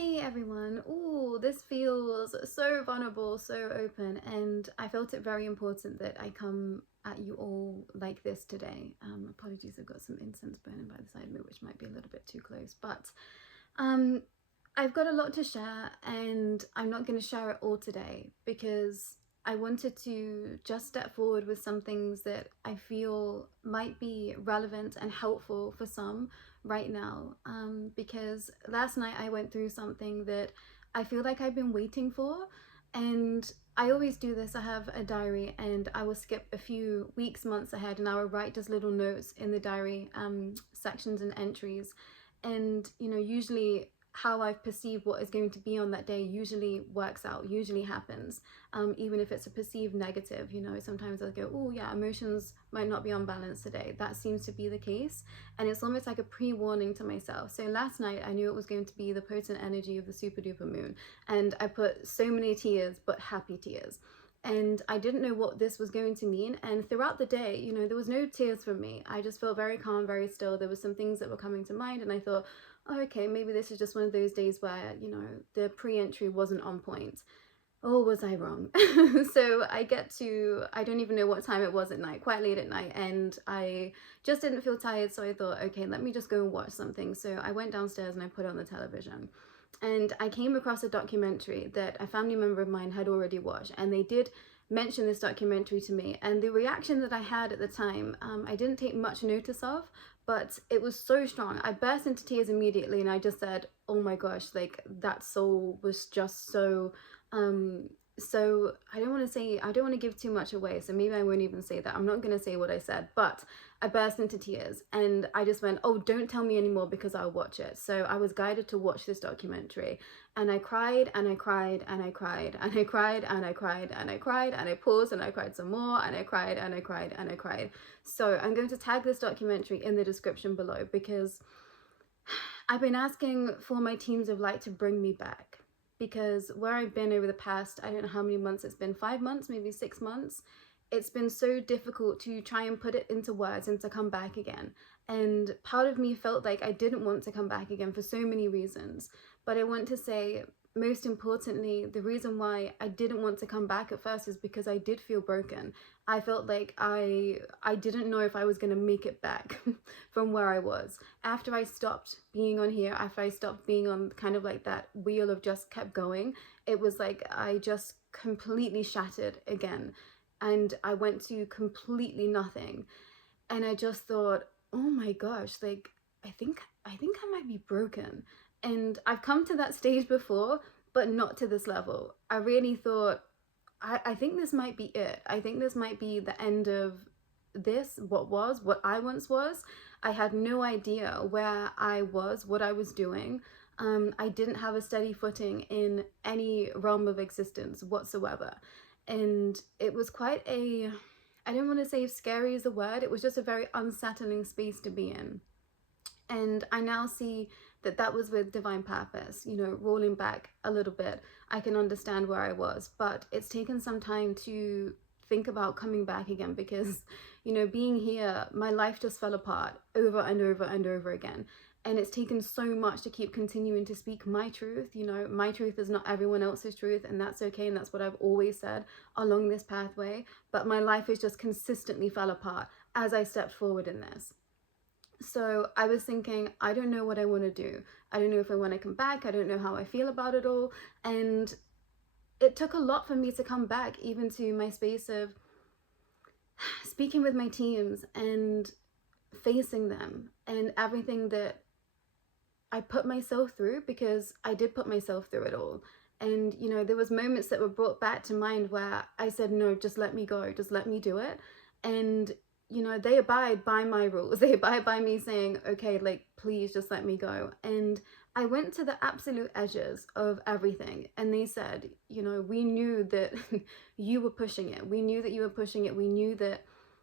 Hey everyone. Oh, this feels so vulnerable, so open, and I felt it very important that I come at you all like this today. Apologies, I've got some incense burning by the side of me, which might be a little bit too close, but um, I've got a lot to share, and I'm not going to share it all today because I wanted to just step forward with some things that I feel might be relevant and helpful for some right now. Because last night I went through something that I feel like I've been waiting for, and I always do this. I have a diary and I will skip a few weeks, months ahead, and I will write just little notes in the diary, sections and entries. And usually how I've perceived what is going to be on that day usually works out, usually happens, even if it's a perceived negative. Sometimes I'll go, oh yeah, emotions might not be on balance today. That seems to be the case, and it's almost like a pre-warning to myself. So last night I knew it was going to be the potent energy of the super duper moon, and I put so many tears, but happy tears. And I didn't know what this was going to mean, and throughout the day, there was no tears from me. I just felt very calm, very still. There were some things that were coming to mind, and I thought, oh, okay, maybe this is just one of those days where, the pre-entry wasn't on point. Or was I wrong? So I don't even know what time it was at night, quite late at night, and I just didn't feel tired, so I thought, okay, let me just go and watch something. So I went downstairs and I put on the television. And I came across a documentary that a family member of mine had already watched, and they did mention this documentary to me. And the reaction that I had at the time, I didn't take much notice of, but it was so strong. I burst into tears immediately, and I just said, oh my gosh, like that soul was just so so I don't want to give too much away, so maybe I won't even say that. I'm not going to say what I said, but I burst into tears and I just went, oh, don't tell me anymore because I'll watch it. So I was guided to watch this documentary, and I cried and I cried and I cried and I cried and I cried and I cried and I paused and I cried some more and I cried and I cried and I cried. So I'm going to tag this documentary in the description below because I've been asking for my teams of light to bring me back, because where I've been over the past, I don't know how many months it's been, 5 months, maybe 6 months, it's been so difficult to try and put it into words and to come back again. And part of me felt like I didn't want to come back again for so many reasons. But I want to say, most importantly, the reason why I didn't want to come back at first is because I did feel broken. I felt like I didn't know if I was going to make it back from where I was. After I stopped being on here, after I stopped being on kind of like that wheel of just kept going, it was like I just completely shattered again. And I went to completely nothing. And I just thought, oh my gosh, like I think I might be broken. And I've come to that stage before, but not to this level. I really thought, I think this might be it. I think this might be the end of what I once was. I had no idea where I was, what I was doing. I didn't have a steady footing in any realm of existence whatsoever. And it was quite I don't want to say scary is the word, it was just a very unsettling space to be in. And I now see that that was with divine purpose. Rolling back a little bit, I can understand where I was, but it's taken some time to think about coming back again because, being here, my life just fell apart over and over and over again. And it's taken so much to keep continuing to speak my truth. My truth is not everyone else's truth, and that's okay. And that's what I've always said along this pathway. But my life has just consistently fell apart as I stepped forward in this. So I was thinking, I don't know what I want to do. I don't know if I want to come back. I don't know how I feel about it all. And it took a lot for me to come back, even to my space of speaking with my teams and facing them and everything that I put myself through, because I did put myself through it all. And, there was moments that were brought back to mind where I said, no, just let me go, just let me do it. And, they abide by my rules. They abide by me saying, okay, like, please just let me go. And I went to the absolute edges of everything. And they said, we knew that you were pushing it. We knew that you were pushing it. We knew that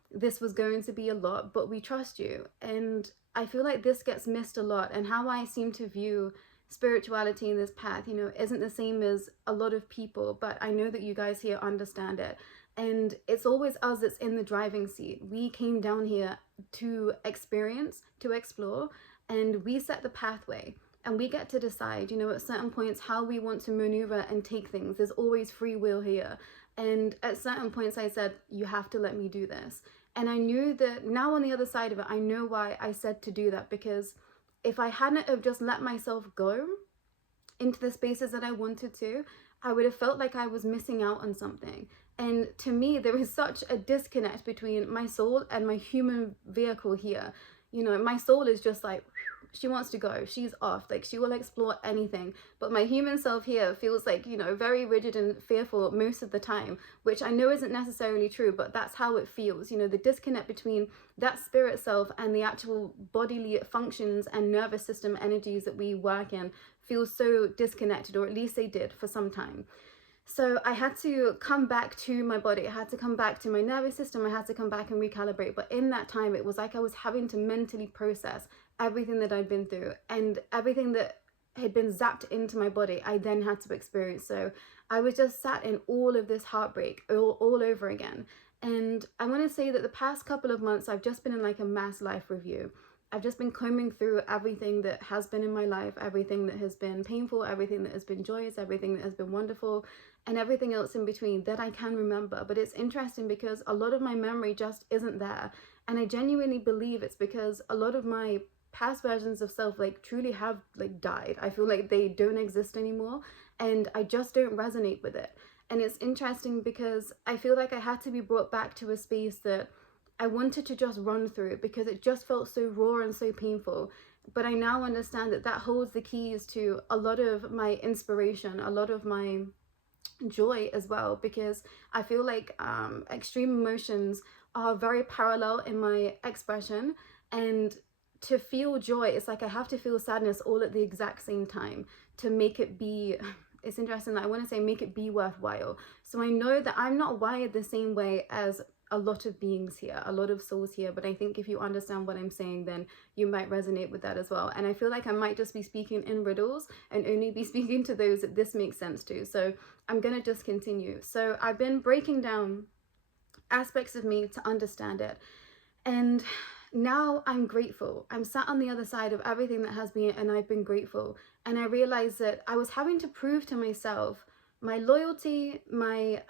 this was going to be a lot, but we trust you. And I feel like this gets missed a lot, and how I seem to view spirituality in this path, isn't the same as a lot of people, but I know that you guys here understand it. And it's always us that's in the driving seat. We came down here to experience, to explore, and we set the pathway. and we get to decide, you know, at certain points how we want to maneuver and take things. There's always free will here. And at certain points I said, you have to let me do this. And I knew that now on the other side of it, I know why I said to do that, because if I hadn't have just let myself go into the spaces that I wanted to, I would have felt like I was missing out on something. And to me, there is such a disconnect between my soul and my human vehicle here. You know, my soul is just like, she wants to go, she's off, like she will explore anything. But my human self here feels like, you know, very rigid and fearful most of the time, which I know isn't necessarily true, but that's how it feels. You know, the disconnect between that spirit self and the actual bodily functions and nervous system energies that we work in feels so disconnected, or at least they did for some time. So I had to come back to my body. I had to come back to my nervous system. I had to come back and recalibrate. But in that time, it was like I was having to mentally process everything that I'd been through, and everything that had been zapped into my body, I then had to experience. So I was just sat in all of this heartbreak all over again. And I want to say that the past couple of months, I've just been in like a mass life review. I've just been combing through everything that has been in my life, everything that has been painful, everything that has been joyous, everything that has been wonderful, and everything else in between that I can remember. But it's interesting because a lot of my memory just isn't there. And I genuinely believe it's because a lot of my past versions of self like truly have like died. I feel like they don't exist anymore, and I just don't resonate with it. And it's interesting because I feel like I had to be brought back to a space that I wanted to just run through, because it just felt so raw and so painful. But I now understand that that holds the keys to a lot of my inspiration, a lot of my joy as well, because I feel like extreme emotions are very parallel in my expression. And to feel joy, it's like I have to feel sadness all at the exact same time to make it be, it's interesting that I want to say make it be worthwhile. So I know that I'm not wired the same way as a lot of beings here, a lot of souls here, but I think if you understand what I'm saying, then you might resonate with that as well. And I feel like I might just be speaking in riddles and only be speaking to those that this makes sense to. So I'm gonna just continue. So I've been breaking down aspects of me to understand it, and now I'm grateful. I'm sat on the other side of everything that has been, and I've been grateful. And I realized that I was having to prove to myself my loyalty, my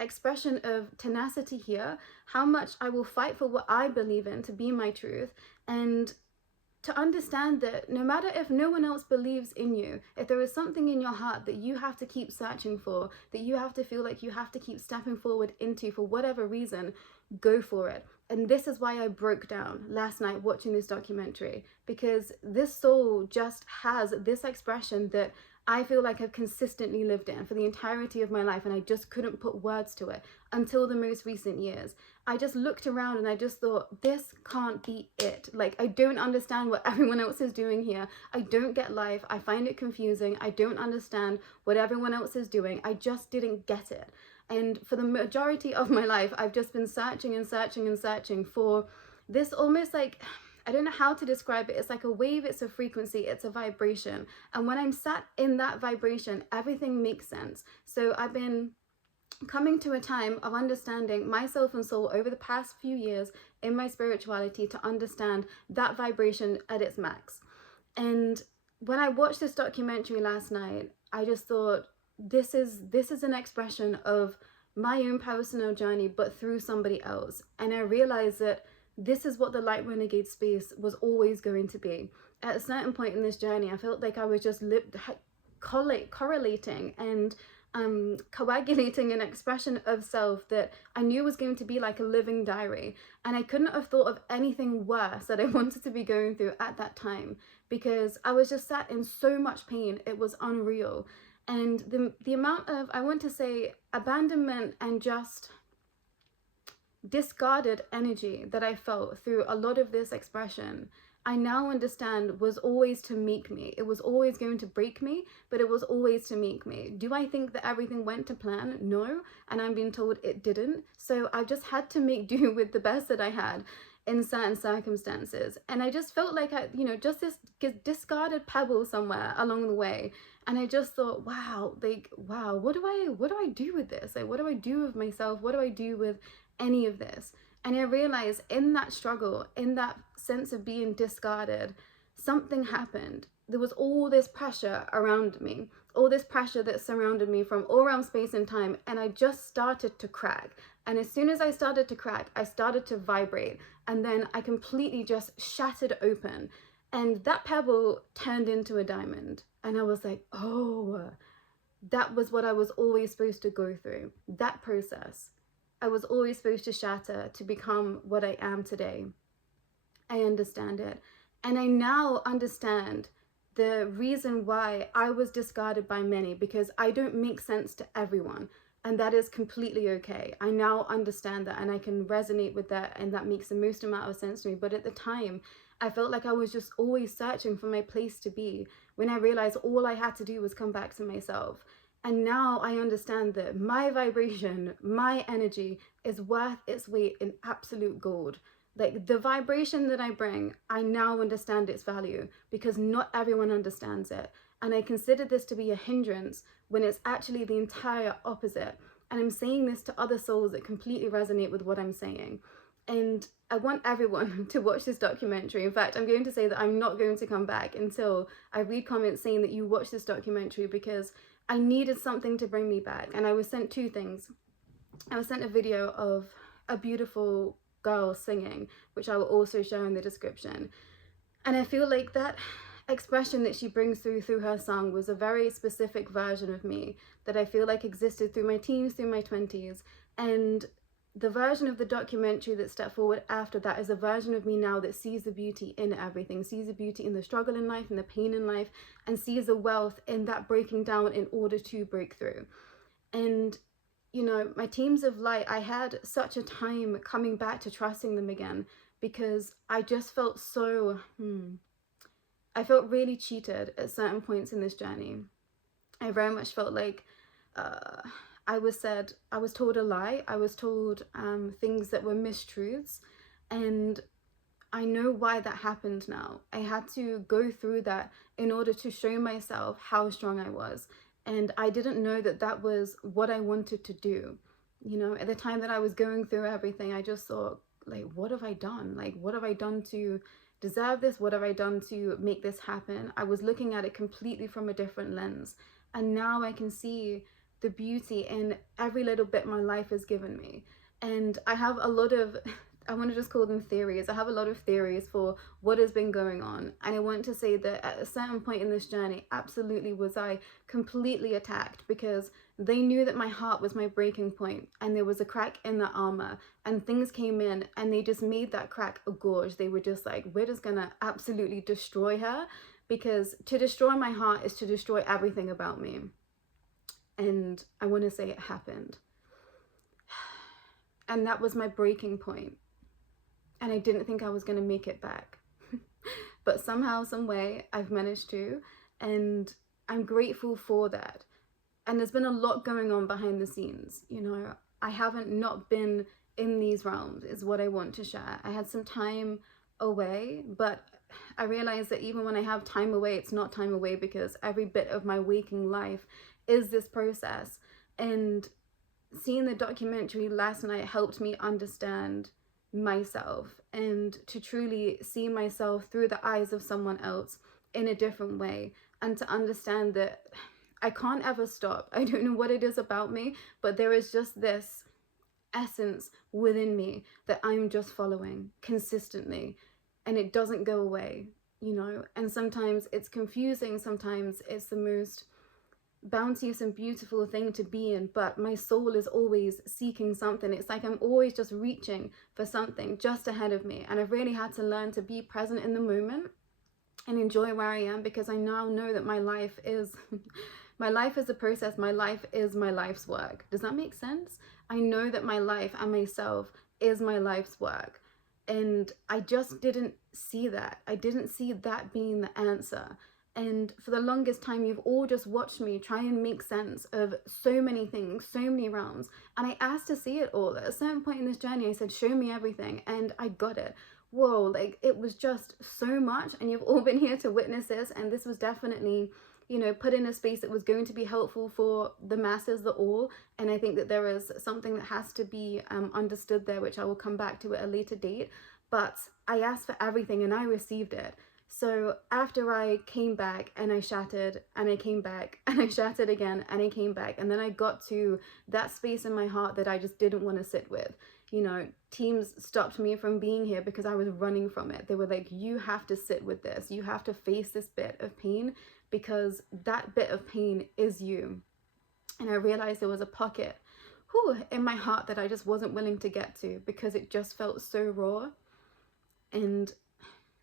expression of tenacity here, how much I will fight for what I believe in to be my truth, and to understand that no matter if no one else believes in you, if there is something in your heart that you have to keep searching for, that you have to feel like you have to keep stepping forward into for whatever reason, go for it. And this is why I broke down last night watching this documentary, because this soul just has this expression that I feel like I've consistently lived in for the entirety of my life, and I just couldn't put words to it until the most recent years. I just looked around and I just thought, this can't be it. Like, I don't understand what everyone else is doing here. I don't get life. I find it confusing. I don't understand what everyone else is doing. I just didn't get it. And for the majority of my life, I've just been searching and searching and searching for this almost like, I don't know how to describe it. It's like a wave, it's a frequency, it's a vibration. And when I'm sat in that vibration, everything makes sense. So I've been coming to a time of understanding myself and soul over the past few years in my spirituality to understand that vibration at its max. And when I watched this documentary last night, I just thought, this is an expression of my own personal journey, but through somebody else. And I realized that this is what the Light Renegade space was always going to be. At a certain point in this journey, I felt like I was just correlating and coagulating an expression of self that I knew was going to be like a living diary. And I couldn't have thought of anything worse that I wanted to be going through at that time, because I was just sat in so much pain. It was unreal. And the amount of, I want to say, abandonment and just discarded energy that I felt through a lot of this expression, I now understand was always to make me. It was always going to break me, but it was always to make me. Do I think that everything went to plan? No. And I'm being told it didn't. So I just had to make do with the best that I had in certain circumstances. And I just felt like I, just this discarded pebble somewhere along the way. And I just thought, wow, what do I do with this? Like, what do I do with myself? What do I do with any of this? And I realized in that struggle, in that sense of being discarded, something happened. there was all this pressure around me, all this pressure that surrounded me from all around space and time, and I just started to crack. And as soon as I started to crack, I started to vibrate, and then I completely just shattered open, and that pebble turned into a diamond. And I was like, oh, that was what I was always supposed to go through, that process. I was always supposed to shatter to become what I am today. I understand it. And I now understand the reason why I was discarded by many, because I don't make sense to everyone. And that is completely okay. I now understand that, and I can resonate with that, and that makes the most amount of sense to me. But at the time, I felt like I was just always searching for my place to be, when I realized all I had to do was come back to myself. And now I understand that my vibration, my energy is worth its weight in absolute gold. Like, the vibration that I bring, I now understand its value, because not everyone understands it. And I consider this to be a hindrance when it's actually the entire opposite. And I'm saying this to other souls that completely resonate with what I'm saying. And I want everyone to watch this documentary. In fact, I'm going to say that I'm not going to come back until I read comments saying that you watch this documentary, because I needed something to bring me back. And I was sent two things. I was sent a video of a beautiful girl singing, which I will also share in the description. And I feel like that expression that she brings through her song was a very specific version of me that I feel like existed through my teens, through my 20s. And the version of the documentary that stepped forward after that is a version of me now that sees the beauty in everything, sees the beauty in the struggle in life, in the pain in life, and sees the wealth in that breaking down in order to break through. And you know, my teams of light, I had such a time coming back to trusting them again, because I just felt so, I felt really cheated at certain points in this journey. I very much felt like I was told a lie. I was told things that were mistruths, and I know why that happened now. I had to go through that in order to show myself how strong I was. And I didn't know that that was what I wanted to do. You know, at the time that I was going through everything, I just thought, like, what have I done? Like, what have I done to deserve this? What have I done to make this happen? I was looking at it completely from a different lens. And now I can see the beauty in every little bit my life has given me. And I have a lot of, I want to just call them theories. I have a lot of theories for what has been going on. And I want to say that at a certain point in this journey, absolutely was I completely attacked, because they knew that my heart was my breaking point, and there was a crack in the armor, and things came in and they just made that crack a gorge. They were just like, we're just gonna absolutely destroy her, because to destroy my heart is to destroy everything about me. And I want to say it happened. And that was my breaking point. And I didn't think I was going to make it back. But somehow, some way, I've managed to. And I'm grateful for that. And there's been a lot going on behind the scenes. You know, I haven't not been in these realms, is what I want to share. I had some time away, but I realized that even when I have time away, it's not time away, because every bit of my waking life is this process. And seeing the documentary last night helped me understand myself, and to truly see myself through the eyes of someone else in a different way, and to understand that I can't ever stop. I don't know what it is about me, but there is just this essence within me that I'm just following consistently, and it doesn't go away, you know. And sometimes it's confusing, sometimes it's the most bounteous and beautiful thing to be in, but my soul is always seeking something. It's like I'm always just reaching for something just ahead of me, and I've really had to learn to be present in the moment and enjoy where I am, because I now know that my life is my life is a process. My life is my life's work. Does that make sense? I know that my life and myself is my life's work, and I just didn't see that. I didn't see that being the answer. And for the longest time, you've all just watched me try and make sense of so many things, so many realms. And I asked to see it all. At a certain point in this journey, I said, show me everything. And I got it. Whoa, like, it was just so much. And you've all been here to witness this. And this was definitely, you know, put in a space that was going to be helpful for the masses, the all. And I think that there is something that has to be understood there, which I will come back to at a later date. But I asked for everything and I received it. So after I came back and I shattered and I came back and I shattered again and I came back, and then I got to that space in my heart that I just didn't want to sit with. You know, teams stopped me from being here because I was running from it. They were like, you have to sit with this. You have to face this bit of pain because that bit of pain is you. And I realized there was a pocket in my heart that I just wasn't willing to get to because it just felt so raw. And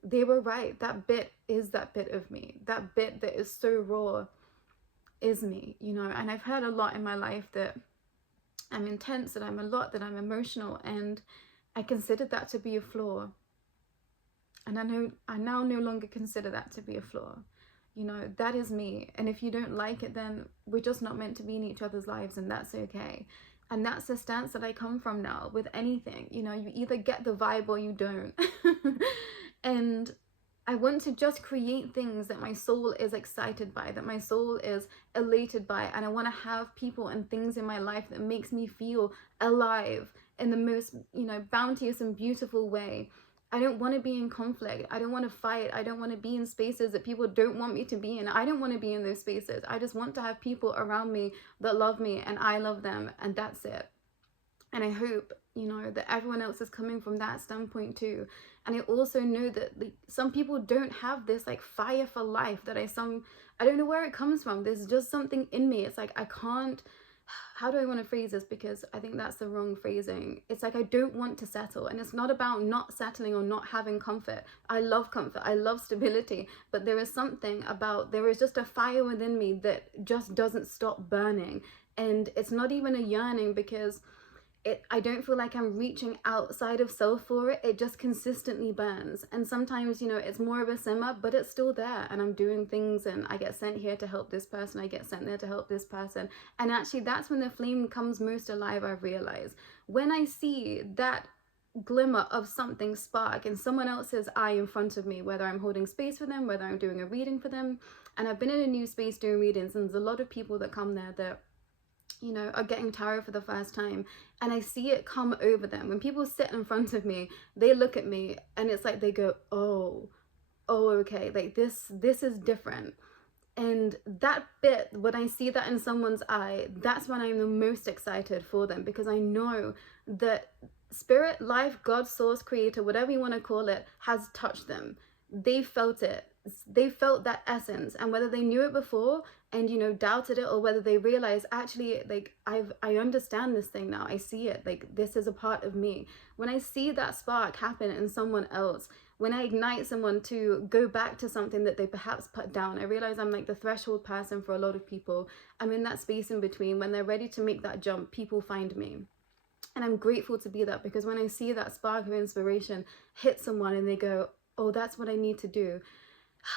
they were right. That bit is that bit of me. That bit that is so raw is me, you know. And I've heard a lot in my life that I'm intense, that I'm a lot, that I'm emotional, and I considered that to be a flaw. And I now no longer consider that to be a flaw. You know, that is me. And if you don't like it, then we're just not meant to be in each other's lives, and that's okay. And that's the stance that I come from now with anything. You know, you either get the vibe or you don't. And I want to just create things that my soul is excited by, that my soul is elated by. And I want to have people and things in my life that makes me feel alive in the most, you know, bounteous and beautiful way. I don't want to be in conflict. I don't want to fight. I don't want to be in spaces that people don't want me to be in. I don't want to be in those spaces. I just want to have people around me that love me and I love them, and that's it. And I hope, you know, that everyone else is coming from that standpoint too. And I also know that some people don't have this like fire for life that I don't know where it comes from. There's just something in me. It's like, I can't, how do I want to phrase this? Because I think that's the wrong phrasing. It's like, I don't want to settle. And it's not about not settling or not having comfort. I love comfort. I love stability. But there is something about, there is just a fire within me that just doesn't stop burning. And it's not even a yearning because I don't feel like I'm reaching outside of self for it. It just consistently burns. And sometimes, you know, it's more of a simmer, but it's still there. And I'm doing things and I get sent here to help this person. I get sent there to help this person. And actually that's when the flame comes most alive, I've realized. When I see that glimmer of something spark in someone else's eye in front of me, whether I'm holding space for them, whether I'm doing a reading for them. And I've been in a new space doing readings, and there's a lot of people that come there that, you know, are getting tarot for the first time, and I see it come over them. When people sit in front of me, they look at me and it's like they go, oh okay, like this is different. And that bit, when I see that in someone's eye, that's when I'm the most excited for them, because I know that spirit, life, God, source, creator, whatever you want to call it, has touched them. They felt it. They felt that essence, and whether they knew it before and, you know, doubted it, or whether they realized, actually, like, I understand this thing now. I see it. Like, this is a part of me. When I see that spark happen in someone else, when I ignite someone to go back to something that they perhaps put down, I realize I'm like the threshold person for a lot of people. I'm in that space in between. When they're ready to make that jump, people find me. And I'm grateful to be that, because when I see that spark of inspiration hit someone and they go, oh, that's what I need to do,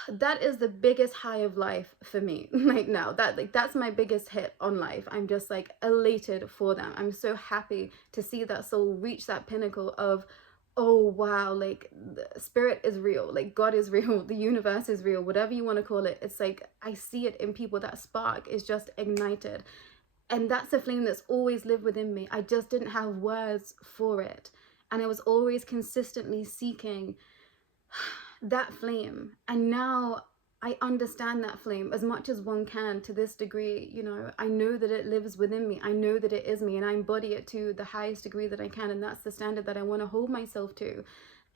that is the biggest high of life for me. Like, now that's my biggest hit on life. I'm just like elated for them. I'm so happy to see that soul reach that pinnacle of, oh wow, like the spirit is real, like God is real, the universe is real, whatever you want to call it. It's like, I see it in people. That spark is just ignited, and that's a flame that's always lived within me. I just didn't have words for it, and I was always consistently seeking that flame. And now I understand that flame as much as one can to this degree. You know, I know that it lives within me. I know that it is me, and I embody it to the highest degree that I can. And that's the standard that I want to hold myself to.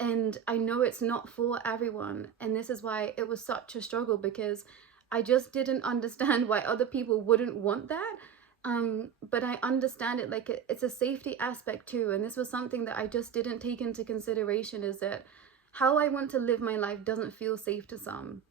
And I know it's not for everyone. And this is why it was such a struggle, because I just didn't understand why other people wouldn't want that. But I understand it. Like, it's a safety aspect too. And this was something that I just didn't take into consideration, is that how I want to live my life doesn't feel safe to some.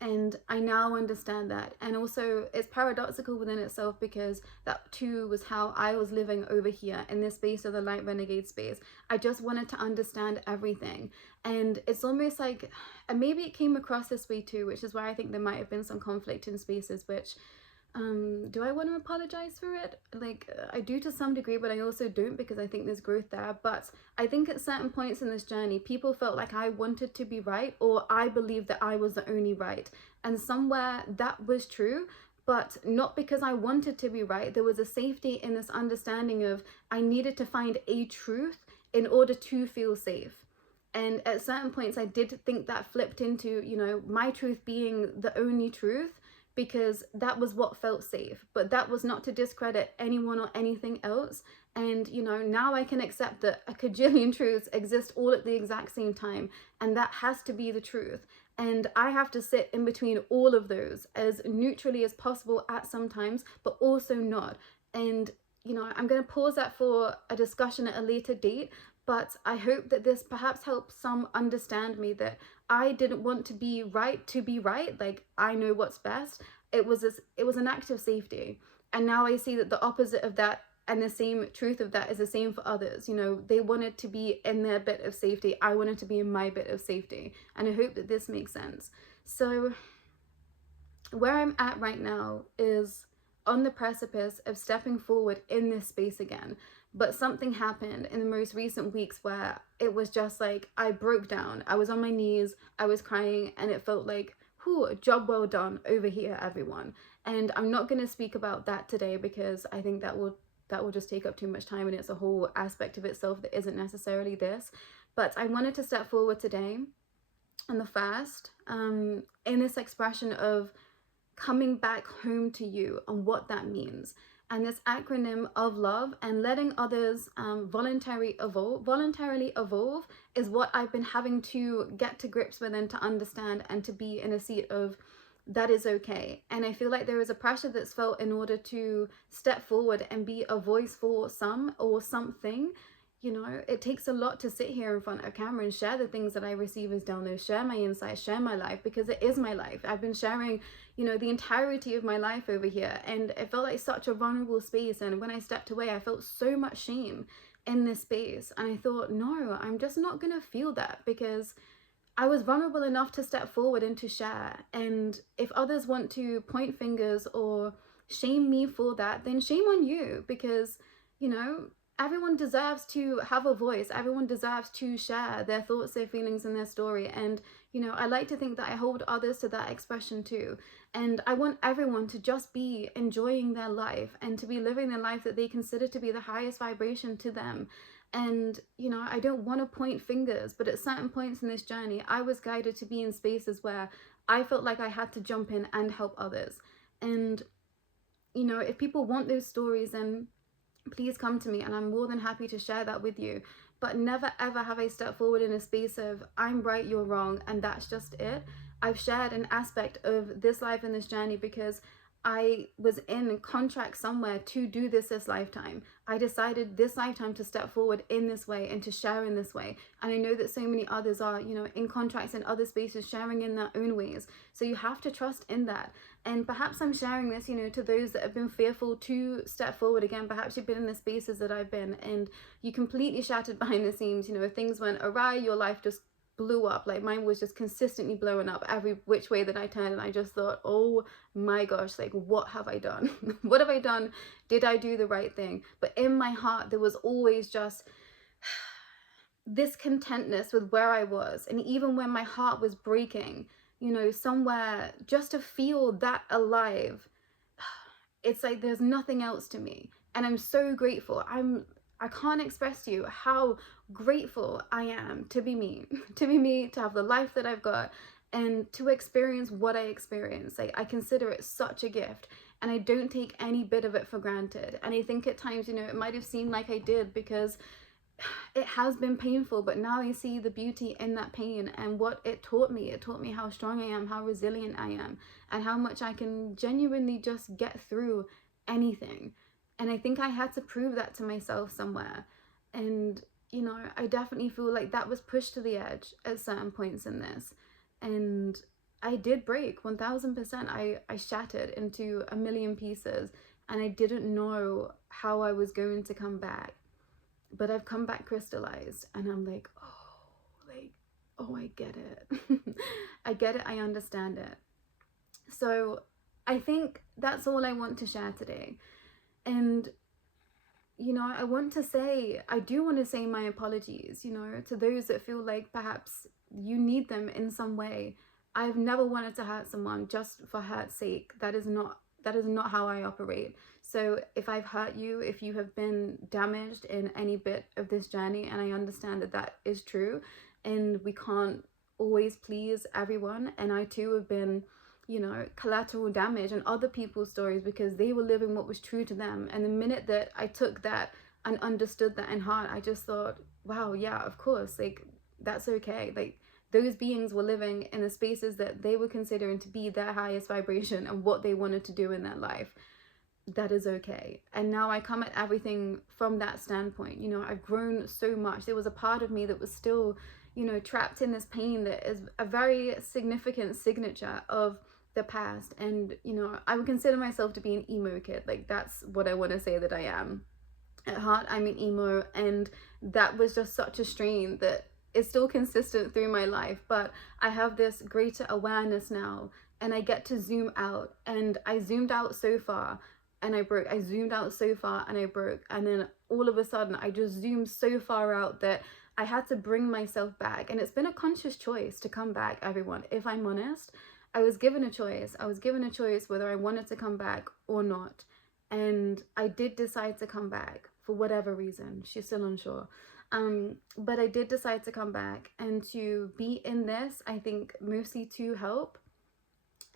And I now understand that. And also it's paradoxical within itself, because that too was how I was living over here in this space of the Light Renegade space. I just wanted to understand everything. And it's almost like, and maybe it came across this way too, which is why I think there might have been some conflict in spaces, which do I want to apologize for it? Like, I do to some degree, but I also don't, because I think there's growth there. But I think at certain points in this journey, people felt like I wanted to be right, or I believed that I was the only right. And somewhere that was true, but not because I wanted to be right. There was a safety in this understanding of, I needed to find a truth in order to feel safe. And at certain points, I did think that flipped into, you know, my truth being the only truth, because that was what felt safe. But that was not to discredit anyone or anything else. And, you know, now I can accept that a cajillion truths exist all at the exact same time. And that has to be the truth. And I have to sit in between all of those as neutrally as possible at some times, but also not. And, you know, I'm going to pause that for a discussion at a later date. But I hope that this perhaps helps some understand me, that I didn't want to be right, like I know what's best. It was an act of safety. And now I see that the opposite of that and the same truth of that is the same for others. You know, they wanted to be in their bit of safety. I wanted to be in my bit of safety. And I hope that this makes sense. So where I'm at right now is on the precipice of stepping forward in this space again. But something happened in the most recent weeks where it was just like I broke down. I was on my knees, I was crying, and it felt like, whew, job well done over here, everyone. And I'm not going to speak about that today because I think that will just take up too much time, and it's a whole aspect of itself that isn't necessarily this. But I wanted to step forward today on the first in this expression of coming back home to you and what that means, and this acronym of love and letting others voluntarily evolve is what I've been having to get to grips with and to understand, and to be in a seat of that is okay. And I feel like there is a pressure that's felt in order to step forward and be a voice for some or something. You know, it takes a lot to sit here in front of camera and share the things that I receive as downloads, share my insights, share my life, because it is my life. I've been sharing, you know, the entirety of my life over here, and it felt like such a vulnerable space. And when I stepped away, I felt so much shame in this space. And I thought, no, I'm just not going to feel that, because I was vulnerable enough to step forward and to share. And if others want to point fingers or shame me for that, then shame on you, because, you know, everyone deserves to have a voice. Everyone deserves to share their thoughts, their feelings, and their story. And, you know, I like to think that I hold others to that expression too. And I want everyone to just be enjoying their life and to be living their life that they consider to be the highest vibration to them. And, you know, I don't want to point fingers, but at certain points in this journey, I was guided to be in spaces where I felt like I had to jump in and help others. And, you know, if people want those stories, then please come to me, and I'm more than happy to share that with you. But never ever have I stepped forward in a space of I'm right, you're wrong, and that's just it. I've shared an aspect of this life and this journey because I was in contract somewhere to do this lifetime. I decided this lifetime to step forward in this way and to share in this way. And I know that so many others are, you know, in contracts and other spaces sharing in their own ways. So you have to trust in that. And perhaps I'm sharing this, you know, to those that have been fearful to step forward again. Perhaps you've been in the spaces that I've been, and you completely shattered behind the scenes. You know, things went awry, your life just blew up. Like mine was just consistently blowing up every which way that I turned, and I just thought, oh my gosh, like what have I done? What have I done? Did I do the right thing? But in my heart there was always just this contentness with where I was. And even when my heart was breaking, you know, somewhere just to feel that alive, it's like there's nothing else to me. And I'm so grateful. I can't express to you how grateful I am to be me, to have the life that I've got, and to experience what I experience. Like, I consider it such a gift, and I don't take any bit of it for granted. And I think at times, you know, it might have seemed like I did, because it has been painful, but now I see the beauty in that pain and what it taught me. It taught me how strong I am, how resilient I am, and how much I can genuinely just get through anything. And I think I had to prove that to myself somewhere. And, you know, I definitely feel like that was pushed to the edge at certain points in this. And I did break 1000%. I shattered into a million pieces, and I didn't know how I was going to come back. But I've come back crystallized, and I'm like, oh, I get it. I get it. I understand it. So I think that's all I want to share today. And, you know, I do want to say my apologies, you know, to those that feel like perhaps you need them in some way. I've never wanted to hurt someone just for hurt's sake. That is not how I operate. So if I've hurt you, if you have been damaged in any bit of this journey, and I understand that that is true, and we can't always please everyone. And I too have been, you know, collateral damage on other people's stories because they were living what was true to them. And the minute that I took that and understood that in heart, I just thought, wow, yeah, of course, like, that's okay. Like, those beings were living in the spaces that they were considering to be their highest vibration and what they wanted to do in their life. That is okay. And now I come at everything from that standpoint. You know, I've grown so much. There was a part of me that was still, you know, trapped in this pain that is a very significant signature of the past. And, you know, I would consider myself to be an emo kid. Like, that's what I want to say that I am. At heart, I'm an emo, and that was just such a strain that is still consistent through my life. But I have this greater awareness now, and I get to zoom out. And I zoomed out so far and I broke. I zoomed out so far and I broke. And then all of a sudden, I just zoomed so far out that I had to bring myself back. And it's been a conscious choice to come back, everyone. If I'm honest, I was given a choice. I was given a choice whether I wanted to come back or not. And I did decide to come back for whatever reason. She's still unsure. But I did decide to come back and to be in this, I think mostly to help.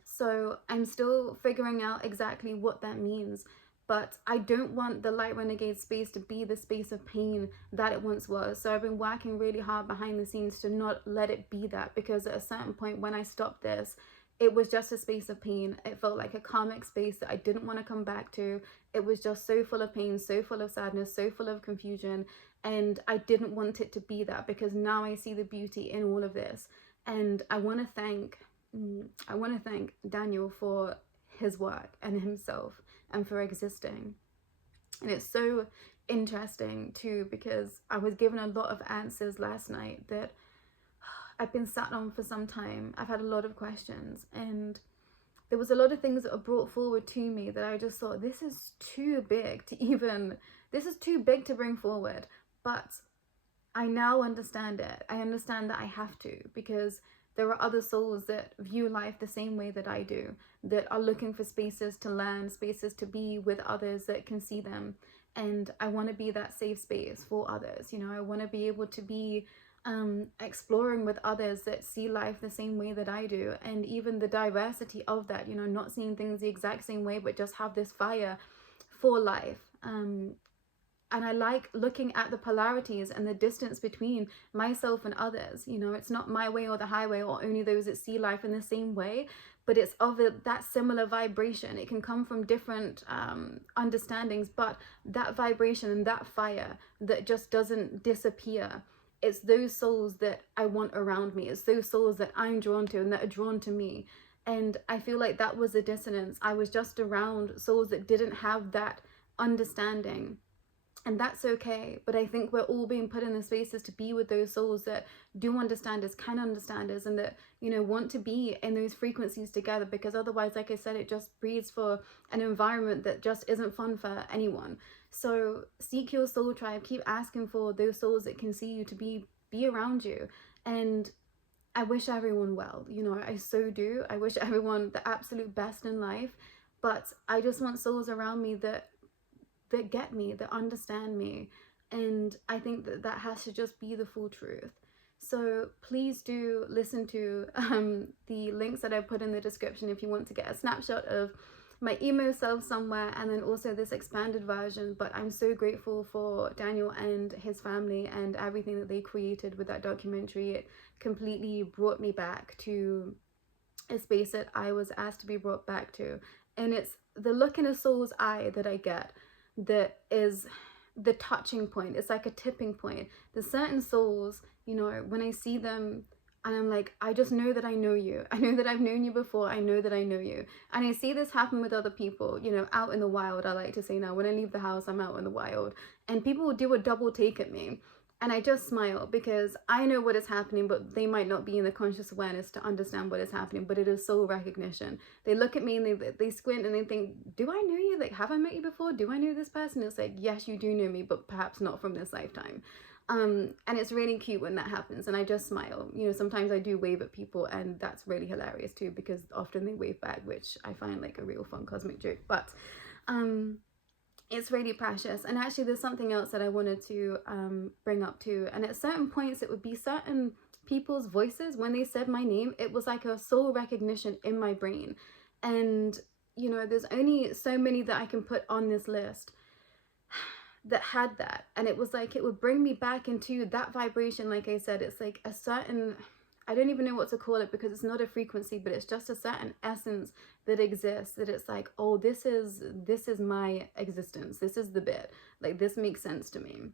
So I'm still figuring out exactly what that means. But I don't want the Light Renegade space to be the space of pain that it once was. So I've been working really hard behind the scenes to not let it be that, because at a certain point when I stopped this, it was just a space of pain. It felt like a karmic space that I didn't want to come back to. It was just so full of pain, so full of sadness, so full of confusion. And I didn't want it to be that, because now I see the beauty in all of this. And I want to thank Daniel for his work and himself and for existing. And it's so interesting too, because I was given a lot of answers last night that I've been sat on for some time. I've had a lot of questions, and there was a lot of things that were brought forward to me that I just thought, this is too big to bring forward. But I now understand it. I understand that I have to, because there are other souls that view life the same way that I do, that are looking for spaces to learn, spaces to be with others that can see them. And I want to be that safe space for others. You know, I want to be able to be exploring with others that see life the same way that I do, and even the diversity of that, you know, not seeing things the exact same way, but just have this fire for life. And I like looking at the polarities and the distance between myself and others. You know, it's not my way or the highway, or only those that see life in the same way, but it's of that similar vibration. It can come from different understandings, but that vibration and that fire that just doesn't disappear. It's those souls that I want around me. It's those souls that I'm drawn to and that are drawn to me. And I feel like that was the dissonance. I was just around souls that didn't have that understanding. And that's okay. But I think we're all being put in the spaces to be with those souls that do understand us, can understand us, and that, you know, want to be in those frequencies together. Because otherwise, like I said, it just breeds for an environment that just isn't fun for anyone. So seek your soul tribe. Keep asking for those souls that can see you, to be around you. And I wish everyone well. You know, I so do. I wish everyone the absolute best in life. But I just want souls around me that get me, that understand me. And I think that has to just be the full truth. So please do listen to the links that I put in the description if you want to get a snapshot of my emo self somewhere, and then also this expanded version. But I'm so grateful for Daniel and his family and everything that they created with that documentary. It completely brought me back to a space that I was asked to be brought back to. And it's the look in a soul's eye that I get that is the touching point. It's like a tipping point. There's certain souls, you know, when I see them and I'm like, I just know that I know you. I know that I've known you before. I know that I know you. And I see this happen with other people, you know, out in the wild. I like to say now, when I leave the house, I'm out in the wild, and people will do a double take at me. And I just smile, because I know what is happening, but they might not be in the conscious awareness to understand what is happening. But it is soul recognition. They look at me and they squint and they think, do I know you? Like, have I met you before? Do I know this person? It's like, yes, you do know me, but perhaps not from this lifetime. And it's really cute when that happens, and I just smile. You know, sometimes I do wave at people, and that's really hilarious too, because often they wave back, which I find like a real fun cosmic joke. But it's really precious. And actually there's something else that I wanted to bring up too. And at certain points it would be certain people's voices, when they said my name, it was like a soul recognition in my brain. And, you know, there's only so many that I can put on this list that had that. And it was like, it would bring me back into that vibration. Like I said, it's like a certain, I don't even know what to call it, because it's not a frequency, but it's just a certain essence that exists, that it's like, oh, this is my existence, this is the bit, like this makes sense to me.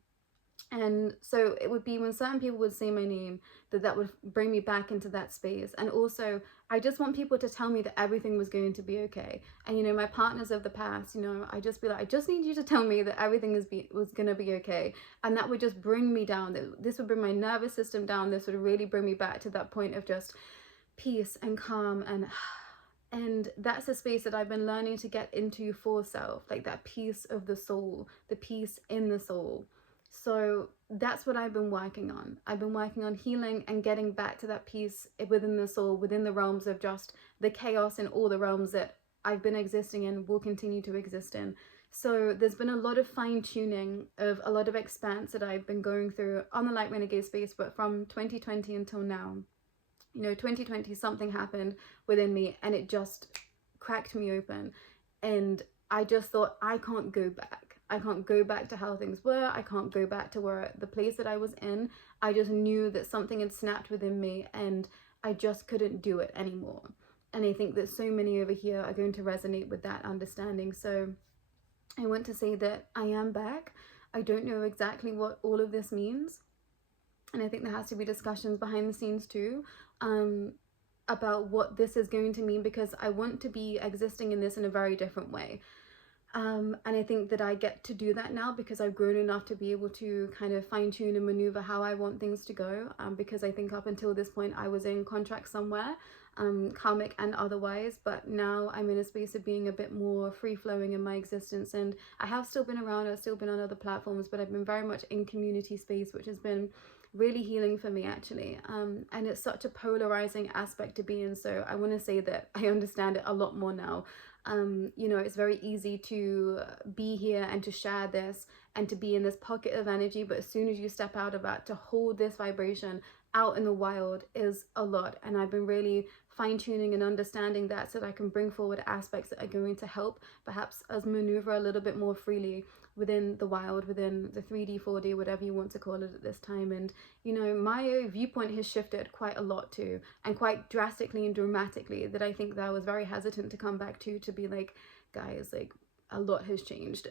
And so it would be when certain people would say my name, that would bring me back into that space. And also, I just want people to tell me that everything was going to be okay. And, you know, my partners of the past, you know, I just be like, I just need you to tell me that everything was going to be okay. And that would just bring me down. This would bring my nervous system down. This would really bring me back to that point of just peace and calm. And that's a space that I've been learning to get into for self, like that peace of the soul, the peace in the soul. So that's what I've been working on. I've been working on healing and getting back to that peace within the soul, within the realms of just the chaos in all the realms that I've been existing in, will continue to exist in. So there's been a lot of fine tuning of a lot of expanse that I've been going through on the Light Renegade space, but from 2020 until now. You know, 2020, something happened within me and it just cracked me open. And I just thought, I can't go back. I can't go back to how things were. I can't go back to the place that I was in. I just knew that something had snapped within me and I just couldn't do it anymore. And I think that so many over here are going to resonate with that understanding. So I want to say that I am back. I don't know exactly what all of this means. And I think there has to be discussions behind the scenes too, about what this is going to mean, because I want to be existing in this in a very different way. And I think that I get to do that now because I've grown enough to be able to kind of fine tune and maneuver how I want things to go. Because I think up until this point I was in contract somewhere, karmic and otherwise, but now I'm in a space of being a bit more free flowing in my existence. And I have still been around, I've still been on other platforms, but I've been very much in community space, which has been really healing for me actually. And it's such a polarizing aspect to be in, so I want to say that I understand it a lot more now. You know, it's very easy to be here and to share this and to be in this pocket of energy, but as soon as you step out of that, to hold this vibration out in the wild is a lot. And I've been really fine-tuning and understanding that so that I can bring forward aspects that are going to help perhaps us maneuver a little bit more freely within the wild, within the 3D, 4D, whatever you want to call it at this time. And, you know, my viewpoint has shifted quite a lot too, and quite drastically and dramatically, that I think that I was very hesitant to come back to be like, guys, like, a lot has changed.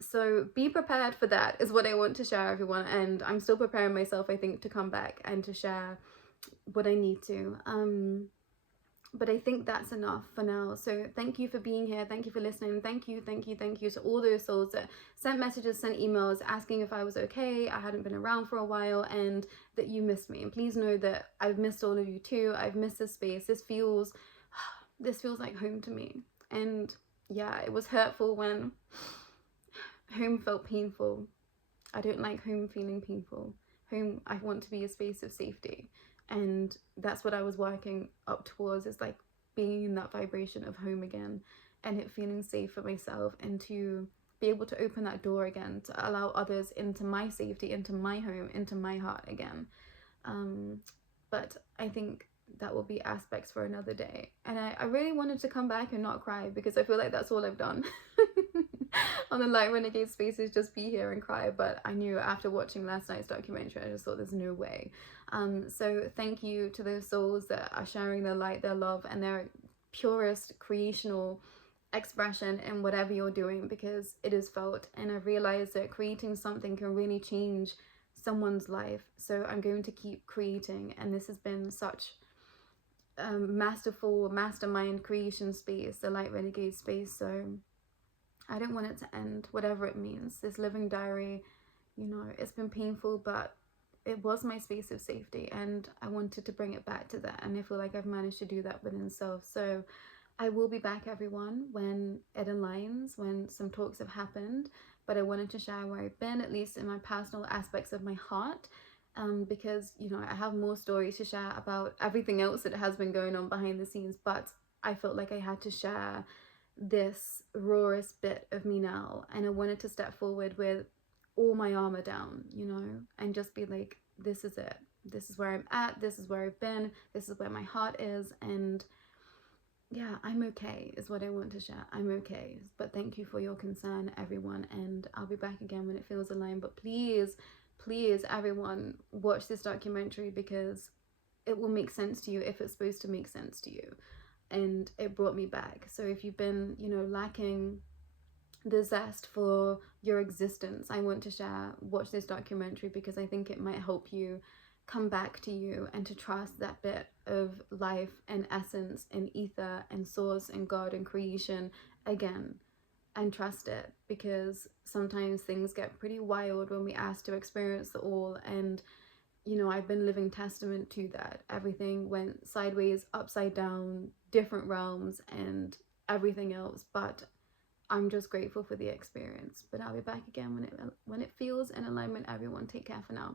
So be prepared for that is what I want to share, everyone. And I'm still preparing myself, I think, to come back and to share what I need to. But I think that's enough for now. So thank you for being here. Thank you for listening. Thank you to all those souls that sent messages, sent emails asking if I was okay, I hadn't been around for a while, and that you missed me. And please know that I've missed all of you too. I've missed this space. This feels like home to me. And yeah, it was hurtful when home felt painful. I don't like home feeling painful. Home, I want to be a space of safety. And that's what I was working up towards, is like being in that vibration of home again, and it feeling safe for myself, and to be able to open that door again, to allow others into my safety, into my home, into my heart again. But I think that will be aspects for another day. And I really wanted to come back and not cry, because I feel like that's all I've done on the Light Renegade spaces, just be here and cry. But I knew after watching last night's documentary, I just thought there's no way. So thank you to those souls that are sharing their light, their love, and their purest creational expression in whatever you're doing, because it is felt. And I've realized that creating something can really change someone's life. So I'm going to keep creating, and this has been such masterful mastermind creation space, the Light Renegade space. So I don't want it to end, whatever it means. This living diary, you know, it's been painful, but it was my space of safety, and I wanted to bring it back to that. And I feel like I've managed to do that within self. So I will be back, everyone, when it aligns, when some talks have happened. But I wanted to share where I've been, at least in my personal aspects of my heart. Because, you know, I have more stories to share about everything else that has been going on behind the scenes, but I felt like I had to share this rawest bit of me now, and I wanted to step forward with all my armor down, you know, and just be like, this is it. this is where I'm at, this is where I've been, this is where my heart is, and yeah, I'm okay is what I want to share. I'm okay. But thank you for your concern, everyone, and I'll be back again when it feels aligned. But please, please, everyone, watch this documentary, because it will make sense to you if it's supposed to make sense to you. And it brought me back. So if you've been, you know, lacking the zest for your existence, I want to share, watch this documentary, because I think it might help you come back to you and to trust that bit of life and essence and ether and source and God and creation again, and trust it, because sometimes things get pretty wild when we ask to experience the all. And you know, I've been living testament to that. Everything went sideways, upside down, different realms and everything else, but I'm just grateful for the experience. But I'll be back again when it feels in alignment. Everyone, take care for now.